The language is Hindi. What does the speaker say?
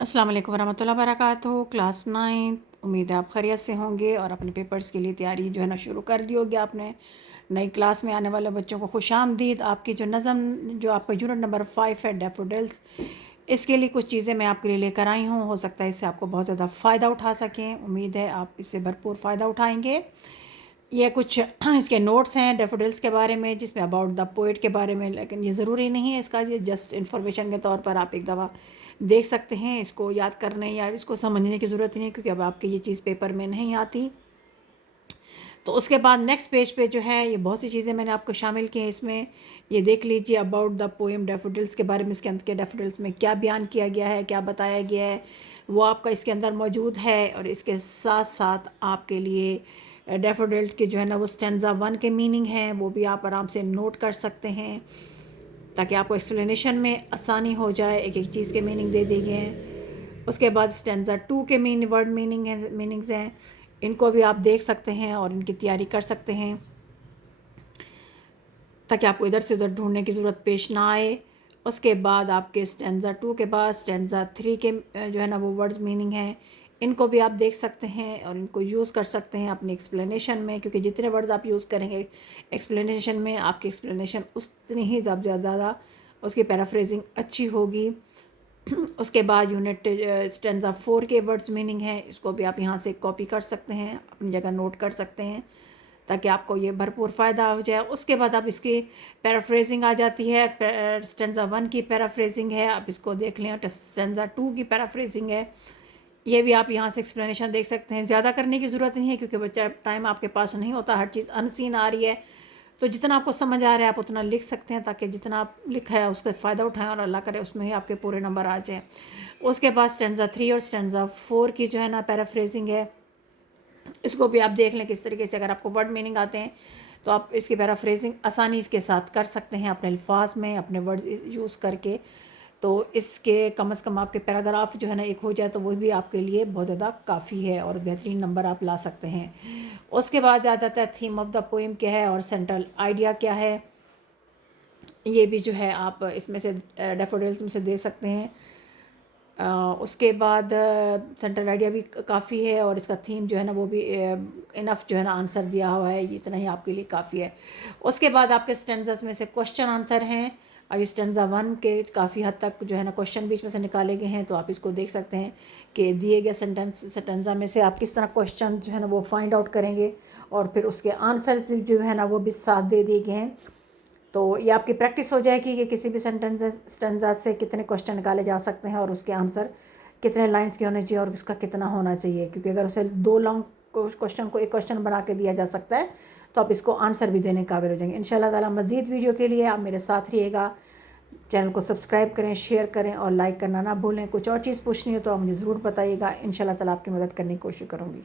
अस्सलाम वालेकुम वरहमतुल्लाहि वबरकातुहू। क्लास 9। उम्मीद है आप खैरियत से होंगे और अपने पेपर्स के लिए तैयारी जो है ना शुरू कर दी होगी आपने। नई क्लास में आने वाले बच्चों को खुशामदीद। आपकी जो नज़म जो आपका यूनिट नंबर 5 है डैफोडिल्स, इसके लिए कुछ चीज़ें मैं आपके लिए लेकर आई हूँ। हो सकता है इससे आपको बहुत ज़्यादा फ़ायदा उठा सकें। उम्मीद है आप इससे भरपूर फ़ायदा उठाएँगे। ये कुछ इसके नोट्स हैं डैफोडिल्स के बारे में, जिसमें अबाउट द पोएट के बारे में, लेकिन ये ज़रूरी नहीं है इसका, ये जस्ट इन्फॉर्मेशन के तौर पर आप एक दफ़ा देख सकते हैं। इसको याद करने या इसको समझने की ज़रूरत नहीं है, क्योंकि अब आपके ये चीज़ पेपर में नहीं आती। तो उसके बाद नेक्स्ट पेज पे जो है ये बहुत सी चीज़ें मैंने आपको शामिल की हैं इसमें। ये देख लीजिए अबाउट द पोएम डैफोडिल्स के बारे में, इसके अंदर के डैफोडिल्स में क्या बयान किया गया है, क्या बताया गया है, वो आपका इसके अंदर मौजूद है। और इसके साथ साथ आपके लिए डैफोडिल के जो है ना वो स्टेंजा 1 के मीनिंग हैं, वो भी आप आराम से नोट कर सकते हैं, ताकि आपको एक्सप्लेनेशन में आसानी हो जाए। एक एक चीज़ के मीनिंग दे दिए गए हैं। उसके बाद स्टेंजा 2 के वर्ड मीनिंग्स हैं, इनको भी आप देख सकते हैं और इनकी तैयारी कर सकते हैं, ताकि आपको इधर से उधर ढूंढने की ज़रूरत पेश ना आए। उसके बाद आपके स्टेंजा 2 के बाद स्टेंजा 3 के जो है ना वो वर्ड्स मीनिंग हैं, इनको भी आप देख सकते हैं और इनको यूज़ कर सकते हैं अपनी एक्सप्लेनेशन में, क्योंकि जितने वर्ड्स आप यूज़ करेंगे एक्सप्लेनेशन में, आपकी एक्सप्लेनेशन उतनी ही ज़्यादा उसकी पैराफ्रेजिंग अच्छी होगी। उसके बाद यूनिट स्टेंजा 4 के वर्ड्स मीनिंग हैं, इसको भी आप यहाँ से कॉपी कर सकते हैं, अपनी जगह नोट कर सकते हैं, ताकि आपको ये भरपूर फ़ायदा हो जाए। उसके बाद अब इसकी पैराफ्रेजिंग आ जाती है। स्टेंजा 1 की पैराफ्रेजिंग है, आप इसको देख लें। स्टेंजा 2 की पैराफ्रेजिंग है, ये भी आप यहाँ से एक्सप्लेनेशन देख सकते हैं। ज़्यादा करने की ज़रूरत नहीं है, क्योंकि बच्चा टाइम आपके पास नहीं होता, हर चीज़ अनसीन आ रही है। तो जितना आपको समझ आ रहा है आप उतना लिख सकते हैं, ताकि जितना आप लिखा है उसका फ़ायदा उठाएं और अल्लाह करे उसमें ही आपके पूरे नंबर आ जाएँ। उसके बाद स्टेंजा 3 और स्टेंजा 4 की जो है ना पैराफ्रेजिंग है, इसको भी आप देख लें किस तरीके से। अगर आपको वर्ड मीनिंग आते हैं तो आप इसकी पैराफ्रेजिंग आसानी इसके साथ कर सकते हैं, अपने अल्फाज में अपने वर्ड यूज़ करके। तो इसके कम से कम आपके पैराग्राफ जो है ना एक हो जाए, तो वो भी आपके लिए बहुत ज़्यादा काफ़ी है और बेहतरीन नंबर आप ला सकते हैं। उसके बाद आ जाता है थीम ऑफ द पोएम क्या है और सेंट्रल आइडिया क्या है। ये भी जो है आप इसमें से डैफोडिल्स में से दे सकते हैं। उसके बाद सेंट्रल आइडिया भी काफ़ी है और इसका थीम जो है ना वो भी इनफ जो है ना आंसर दिया हुआ है, इतना ही आपके लिए काफ़ी है। उसके बाद आपके स्टेंजास में से क्वेश्चन आंसर हैं। अब स्टेंजा 1 के काफ़ी हद तक जो है ना क्वेश्चन बीच में से निकाले गए हैं, तो आप इसको देख सकते हैं कि दिए गए स्टेंजा में से आप किस तरह क्वेश्चन जो है ना वो फाइंड आउट करेंगे, और फिर उसके आंसर जो है ना वो भी साथ दे दिए गए हैं। तो ये आपकी प्रैक्टिस हो जाएगी कि किसी भी स्टेंजा से कितने क्वेश्चन निकाले जा सकते हैं और उसके आंसर कितने लाइंस के होने चाहिए और उसका कितना होना चाहिए। क्योंकि अगर उसे 2 लॉन्ग क्वेश्चन को एक क्वेश्चन बना के दिया जा सकता है, तो आप इसको आंसर भी देने काबिल हो जाएंगे इंशाल्लाह ताला। मज़ीद वीडियो के लिए आप मेरे साथ रहिएगा। चैनल को सब्सक्राइब करें, शेयर करें और लाइक करना ना भूलें। कुछ और चीज़ पूछनी हो तो आप मुझे ज़रूर बताइएगा, इंशाल्लाह ताला आपकी मदद करने की कोशिश करूँगी।